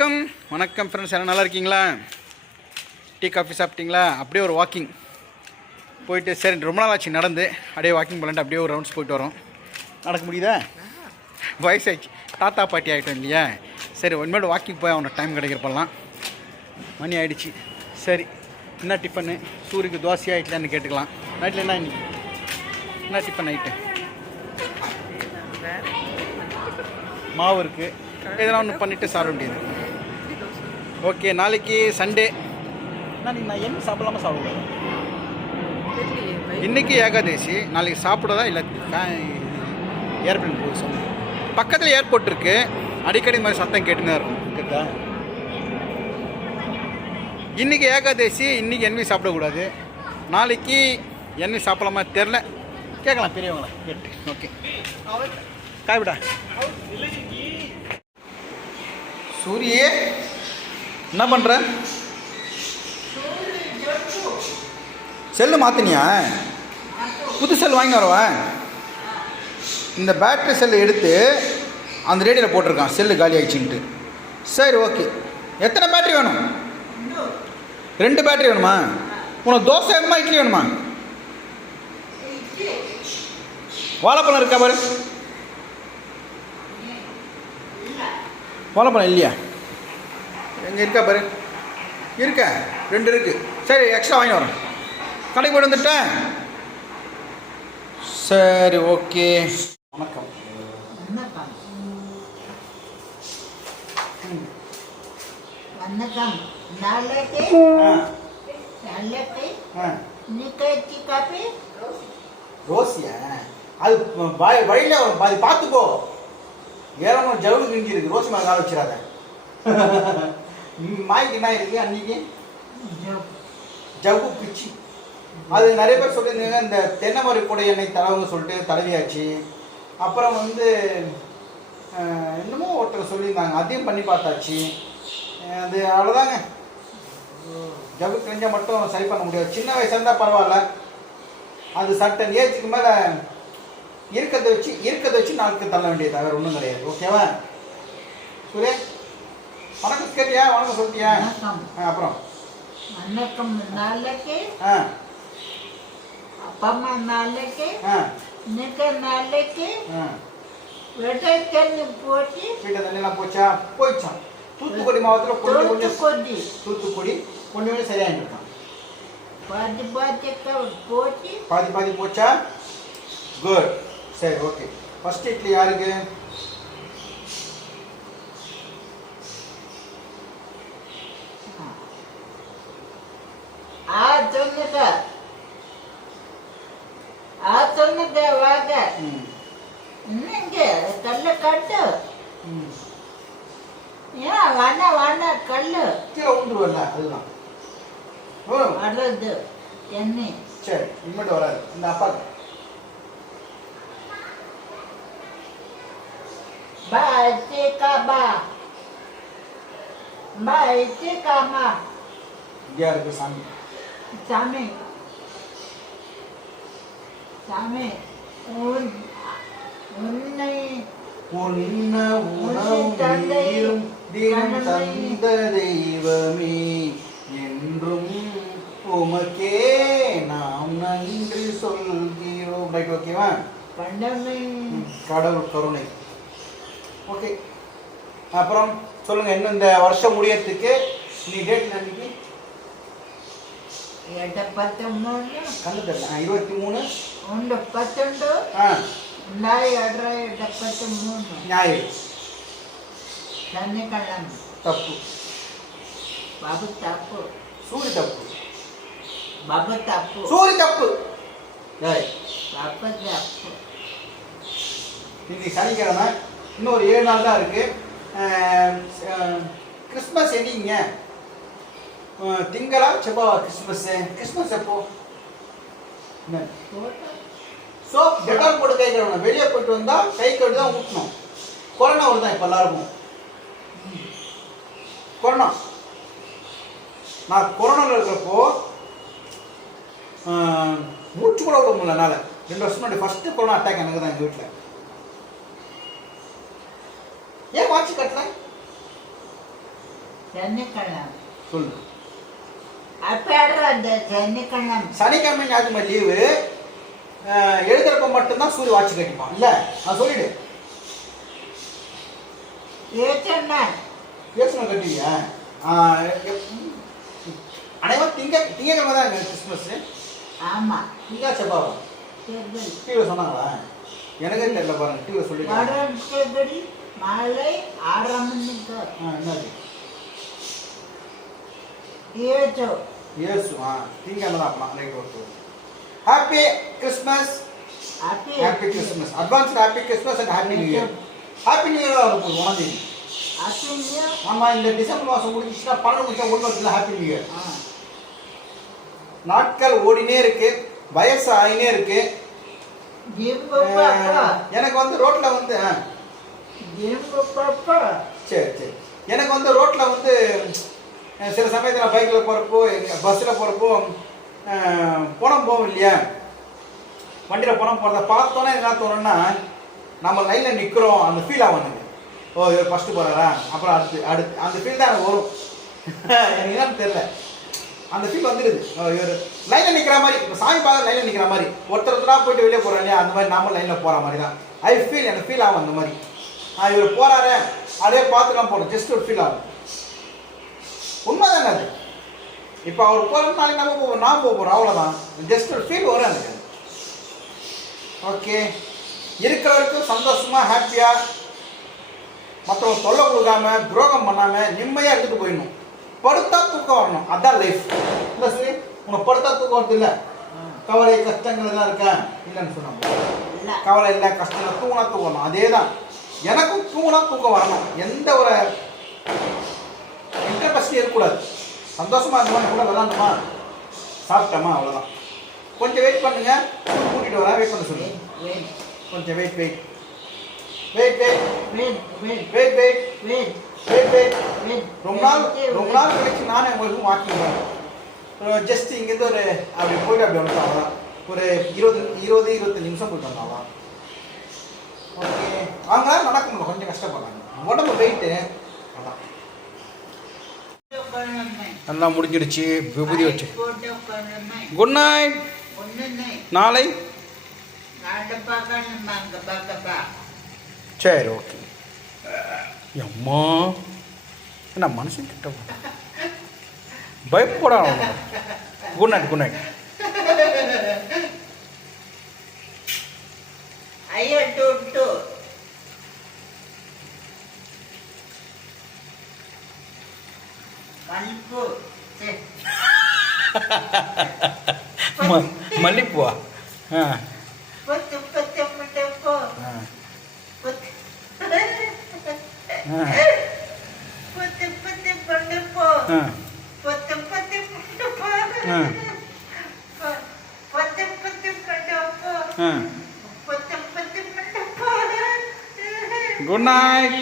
வணக்கம். வணக்கம் ஃப்ரெண்ட்ஸ் எல்லாம் நல்லா இருக்கீங்களா? டீ காஃபி சாப்பிட்டீங்களா? அப்படியே ஒரு வாக்கிங் போயிட்டு சரி ரொம்ப நாள் ஆச்சு நடந்து. அப்படியே வாக்கிங் போகலான்ட்டு அப்படியே ஒரு ரவுண்ட்ஸ் போயிட்டு வரோம். நடக்க முடியுதா? வயசாச்சு தாத்தா பாட்டி ஆகிட்டோம் இல்லையா? சரி ஒன்மேடு வாக்கிங் போய் அவனோட டைம் கிடைக்கிறப்பெல்லாம் மணி ஆயிடுச்சு. சரி என்ன டிஃபனு சூரியக்கு தோசையா இட்லியான்னு கேட்டுக்கலாம். நைட்டில் என்ன இன்னைக்கு? என்ன டிஃபன் நைட்டு மாவு இருக்குது எதனா ஒன்று பண்ணிவிட்டு சாப்பிட முடியாது ஓகே நாளைக்கு சண்டே நாளைக்கு நான் என்ன சாப்பிடலாமா சாப்பிடக்கூடாது இன்றைக்கி ஏகாதசி நாளைக்கு சாப்பிடதா இல்லை ஏர்பிளைன் போக சொல்லு பக்கத்தில் ஏர்போர்ட் இருக்குது அடிக்கடி மாதிரி சத்தம் கேட்டுன்னு இருக்கும். கேட்டா? இன்றைக்கி ஏகாதசி இன்றைக்கி என்வி சாப்பிடக்கூடாது. நாளைக்கு என்வி சாப்பிடலாமா தெரில கேட்கலாம் பெரியவங்கள. கேட்டு ஓகே. காய்விடா சூரியே. என்ன பண்ணுற செல்லு மாற்றினியா புது செல் வாங்கி வரவா இந்த பேட்டரி செல்லு எடுத்து அந்த ரேடியோவில் போட்டிருக்கான். செல்லு காலி ஆயிடுச்சுன்ட்டு. சரி ஓகே எத்தனை பேட்டரி வேணும்? ரெண்டு பேட்டரி வேணுமா? உனக்கு தோசை வேணுமா இட்லி வேணுமா? வாழைப்பழம் இருக்கா பாரு? வாழைப்பழம் இல்லையா? எங்கே இருக்கா பாரு? இருக்கா? ரெண்டு இருக்கு. சரி எக்ஸ்ட்ரா வாங்கி வரேன். கடைக்கு போய்ட்டு வந்துட்டேன். சரி ஓகே. வணக்கம். வணக்கம். நாளைக்கு நாளைக்கு காப்பி ரோசியா? அது வ- வழியில வரும். பாதி பார்த்துக்கோ. ஏறணும் ஜவுளு கிஞ்சி இருக்கு. ரோசி மேலே கால வச்சிடாத. மாய்க்கு என்ன இருக்கு அன்னைக்கு ஜவ்வு பிச்சு அது நிறைய பேர் சொல்லியிருந்தாங்க இந்த தென்னை மரை கூட எண்ணெய் தடவுங்க சொல்லிட்டு தடவியாச்சு அப்புறம் வந்து என்னமோ ஒருத்தர் சொல்லியிருந்தாங்க அதையும் பண்ணி பார்த்தாச்சு அது அவ்வளோதாங்க ஜவ்வு கிழிஞ்சா மட்டும் சரி பண்ண முடியாது சின்ன வயசுல இருந்தால் பரவாயில்ல அது சட்டன் ஏஜுக்கு மேலே இருக்கிறத வச்சு இருக்கிறத வச்சு நாளுக்கு தள்ள வேண்டியது வேறு ஒன்றும் கிடையாது ஓகேவா சுரே வணக்கம் கேட்டியா வணக்கம் சொல்லிட்டியா? அப்புறம்? வணக்கம் நாளைக்கு. ஆ. அப்பம்மா நாளைக்கு. நிக்க நாளைக்கு. ஆ. வெட்டக்கண்ணு போட்டு. வீட்டில் தண்ணியெல்லாம் போச்சா? போயிடுச்சான் தூத்துக்குடி மாவட்டத்தில் கொஞ்சம் கொஞ்சம் தூத்துக்குடி. கொஞ்சம் கொஞ்சம் சரியாகிட்டு பாதி பாதிக்க போட்டு பாதி பாதி போச்சா? குட். சரி ஓகே. ஃபர்ஸ்ட் இட்லி யாருக்கு? சொன்னத வாங்க. ம். இன்னைங்க கல்ல கட்டு. ம். ஏன் வண்ண வண்ண கல்லு. கீழே விழுந்துருவல்ல அதுதான். ஓ. வர்றது எண்ணெய் சரி இனிமேட்டு வராது. இந்த அப்பா Ba tika ba. Ba tika ma. India இருக்கு சாமி. சாமி சாமி உன் உன்னை உன்ன உணவும் தினம் தந்தை. தெய்வமே. என்றும் உமக்கே நாம் நன்றி சொல்கிறோம். ரைட் ஓகேவா கடவுள் கருணை. ஓகே அப்புறம் சொல்லுங்க இன்னும் இந்த வருஷம் முடியறதுக்கு நீ டேட் அன்னைக்கு தப்பு. பாபு தப்பு. சூரி தப்பு. பாபு தப்பு. சூரி தப்பு. இன்னைக்கு சனிக்கிழமை. இன்னும் ஒரு ஏழு நாள் தான் இருக்கு. கிறிஸ்மஸ் அஹ், திங்களா செவ்வாவா கிறிஸ்மஸ் கிறிஸ்மஸ் எப்போ சோப் டெட்டால் போட்டு கை கழுவணும் வெளியே போயிட்டு வந்தா கை கழுவி தான் ஊட்டணும் கொரோனா வருதான் இப்போ எல்லாருக்கும் கொரோனா நான் கொரோனாவில் இருக்கிறப்போ மூச்சு கூட விட முடியல என்னால் ரெண்டு வருஷம் முன்னாடி ஃபஸ்ட்டு கொரோனா அட்டாக் எனக்கு தான் எங்கள் வீட்டில் ஏன் வாட்ச் கட்டல சனிக்கிழமை சொல்லு அப்போ அந்த சனிக்கிழமை ஞாயிற்றுமை லீவு எழுதுறப்ப மட்டும்தான் சூரிய வாட்சி கட்டிப்பான் இல்ல நான் சொல்லிடு. பேசணும் கட்டுவியா அனைவரும் திங்க திங்கக்கிழமை தான் கிறிஸ்மஸ் ஆமாம் திங்கா செவ்வாவா டிவியில் சொன்னாங்களா? எனக்கே தெரியல பாருங்க டிவியில் தேர்தல் மாலை ஆறரை மணிக்கு. என்னது ஏச்சோ இயேசு ஆ திங்கக்கிழமை தான் அப்பலாம் right okay happy Christmas happy happy Christmas advance happy Christmas and happy new year happy new year வரும் ஒன்றாம் தேதி ஆமாம் இந்த டிசம்பர் மாதம் முடிஞ்சிச்சுன்னா பன்னெண்டு முடிச்சா ஒன்று வருஷத்துல ஹாப்பி நியூ இயர் நாட்கள் ஓடினே இருக்கு வயசு ஆயினே இருக்கு அஹ், எனக்கு வந்து ரோட்ல வந்து சரி சரி. எனக்கு வந்து ரோட்ல வந்து சில சமயத்தில் பைக்கில் போகிறப்போ பஸ்ஸில் போகிறப்போ பணம் போகும் இல்லையா? வண்டியில் பணம் போகிறத பார்த்தோன்னே என்ன தோணுன்னா நம்ம லைனில் நிற்கிறோம் அந்த ஃபீல் ஆகும் எனக்கு ஓ இவர் ஃபஸ்ட்டு போகிறாரா அப்புறம் அடுத்து அடுத்து அந்த ஃபீல் தான் எனக்கு வரும். எனக்கு என்னன்னு தெரில அந்த ஃபீல் வந்துடுது. இவர் லைனில் நிற்கிற மாதிரி இப்போ சாமி பார்க்க லைனில் நிற்கிற மாதிரி ஒருத்தர் ஒருத்தராக போயிட்டு வெளியே போகிறோம் இல்லையா? அந்த மாதிரி நாம லைனில் போகிற மாதிரி தான். ஐ ஃபீல் எனக்கு ஃபீல் ஆகும் அந்த மாதிரி. இவர் போகிறாரு அதே பார்த்துலாம் போகணும் ஜஸ்ட் ஒரு ஃபீல் ஆகும். உண்மைதானே அது? இப்போ அவர் போகிற நாளைக்கு நம்ம போவோம் நான் போக போகிறோம் அவ்வளோதான் ஜஸ்ட் ஒரு ஃபீல் வரும் எனக்கு. ஓகே இருக்கிற வரைக்கும் சந்தோஷமாக ஹாப்பியாக மற்றவங்க தொல்லை கொடுக்காம துரோகம் பண்ணாமல் நிம்மதியாக இருந்துட்டு போயிடணும். படுத்தா தூக்கம் வரணும். அதான் லைஃப் இல்லை சரி? உனக்கு படுத்தா தூக்கம் வருது இல்லை? கவலை கஷ்டங்கள் எல்லாம் இருக்கா? இல்லைன்னு சொன்னாங்க கவலை இல்லை கஷ்டம் தூங்கினா தூங்கணும். அதே தான் எனக்கும் தூங்கினா தூக்கம் வரணும். எந்த ஒரு இன்டர்பஸ்டி இருக்கக்கூடாது சந்தோஷமா இருந்தோமா கூட விளாண்டுமா? சாப்பிட்டோமா? அவ்வளோதான் கொஞ்சம் வெயிட் பண்ணுங்க. ஸ்கூல் கூட்டிட்டு வரேன். வெயிட் பண்ண சொல்லுங்க. கொஞ்சம் wait wait wait wait wait wait wait wait wait wait wait wait ரொம்ப நாள் ரொம்ப நாள் கழிச்சு நானே உங்களுக்கு வாக்கிங் ஜஸ்ட் இங்கேருந்து ஒரு அப்படி போயிட்டு அப்படி வந்துட்டோம். அவ்வளோதான் ஒரு இருபது இருபது இருபத்தஞ்சு நிமிஷம் போயிட்டு வந்தோம். அவ்வளோதான் ஓகே அவங்க நடக்க முடியல கொஞ்சம் கஷ்டப்படுறாங்க. உடம்பு வெயிட்டு அதான். நல்லா முடிஞ்சிடுச்சு விபூதி வச்சு. குட் நைட் நாளை. சரி ஓகே அம்மா என்ன மனுஷன் கிட்ட போ. பயப்படா குட் நைட் குட் நைட் பத்து பத்து பத்து போ ஆ பத்து பத்து பத்து போ ஆ. பத்து பத்து பத்து போ ஆ பத்து பத்து பத்து போ குட் நைட்